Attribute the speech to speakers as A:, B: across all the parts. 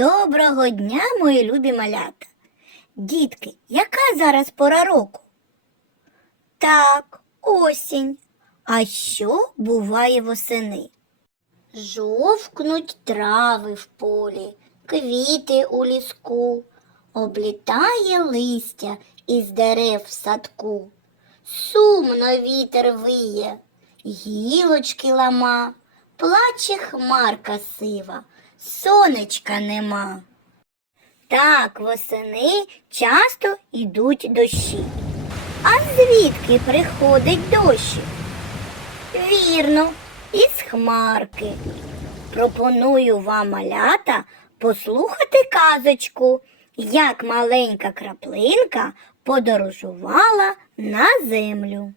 A: Доброго дня, мої любі малята. Дітки, яка зараз пора року? Так, осінь. А що буває восени? Жовкнуть трави в полі, квіти у ліску, облітає листя із дерев в садку. Сумно вітер виє, гілочки лама, плаче хмарка сива, сонечка нема. Так, восени часто йдуть дощі. А звідки приходить дощик? Вірно, із хмарки. Пропоную вам, малята, послухати казочку, як маленька краплинка подорожувала на землю.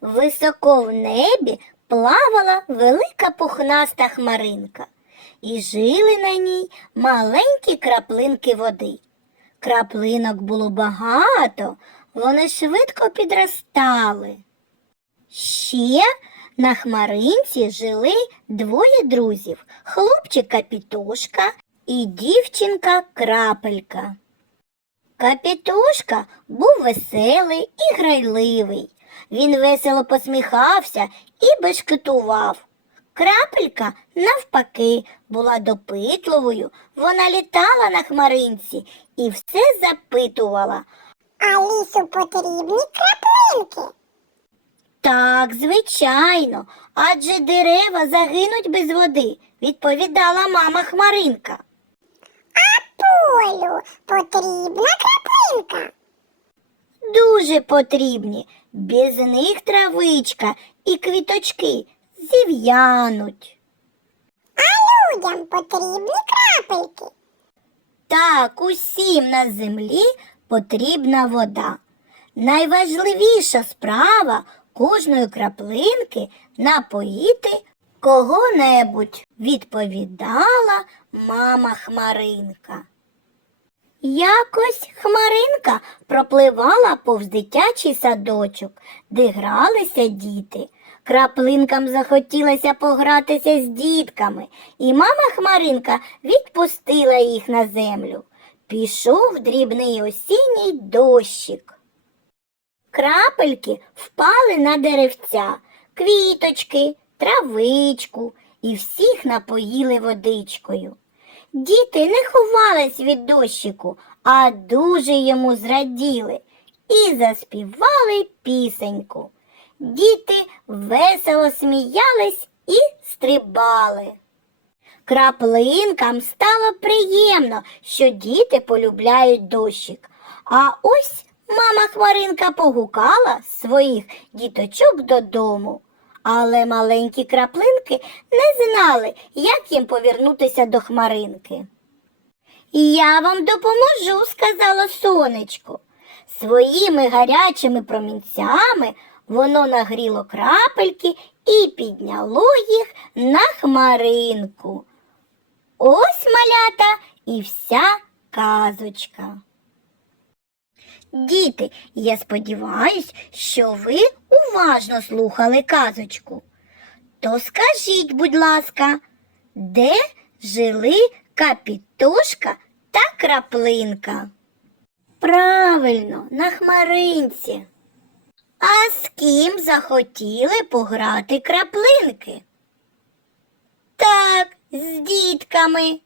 A: Високо в небі плавала велика пухнаста хмаринка, і жили на ній маленькі краплинки води. Краплинок було багато, вони швидко підростали. Ще на хмаринці жили двоє друзів хлопчик Капітошка і дівчинка Крапелька. Капітошка був веселий і грайливий. Він весело посміхався і бешкетував. Крапелька, навпаки, була допитливою. Вона літала на хмаринці і все запитувала.
B: А лісу потрібні краплинки.
A: Так, звичайно, адже дерева загинуть без води, відповідала мама Хмаринка.
B: Полю потрібна краплинка.
A: Дуже потрібні, без них травичка і квіточки зів'януть.
B: Людям потрібні крапельки.
A: Так, усім на землі потрібна вода. Найважливіша справа кожної краплинки напоїти кого-небудь, відповідала мама Хмаринка. Якось Хмаринка пропливала повз дитячий садочок, де гралися діти. Краплинкам захотілося погратися з дітками, і мама Хмаринка відпустила їх на землю. Пішов дрібний осінній дощик. Крапельки впали на деревця, квіточки, травичку і всіх напоїли водичкою. Діти не ховались від дощику, а дуже йому зраділи і заспівали пісеньку. Діти весело сміялись і стрибали. Краплинкам стало приємно, що діти полюбляють дощик. А ось мама Хмаринка погукала своїх діточок додому. Але маленькі краплинки не знали, як їм повернутися до хмаринки. Я вам допоможу, сказала сонечко. Своїми гарячими промінцями воно нагріло крапельки і підняло їх на хмаринку. Ось малята і вся казочка. Діти, я сподіваюсь, що ви уважно слухали казочку. То скажіть, будь ласка, де жили капітошка та краплинка? Правильно, на хмаринці. А з ким захотіли пограти краплинки? Так, з дітками.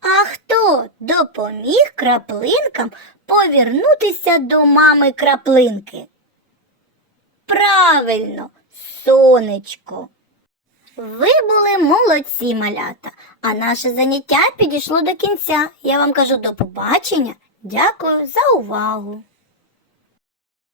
A: А хто допоміг краплинкам повернутися до мами краплинки? Правильно, сонечко. Ви були молодці, малята, а наше заняття підійшло до кінця. Я вам кажу до побачення. Дякую за увагу.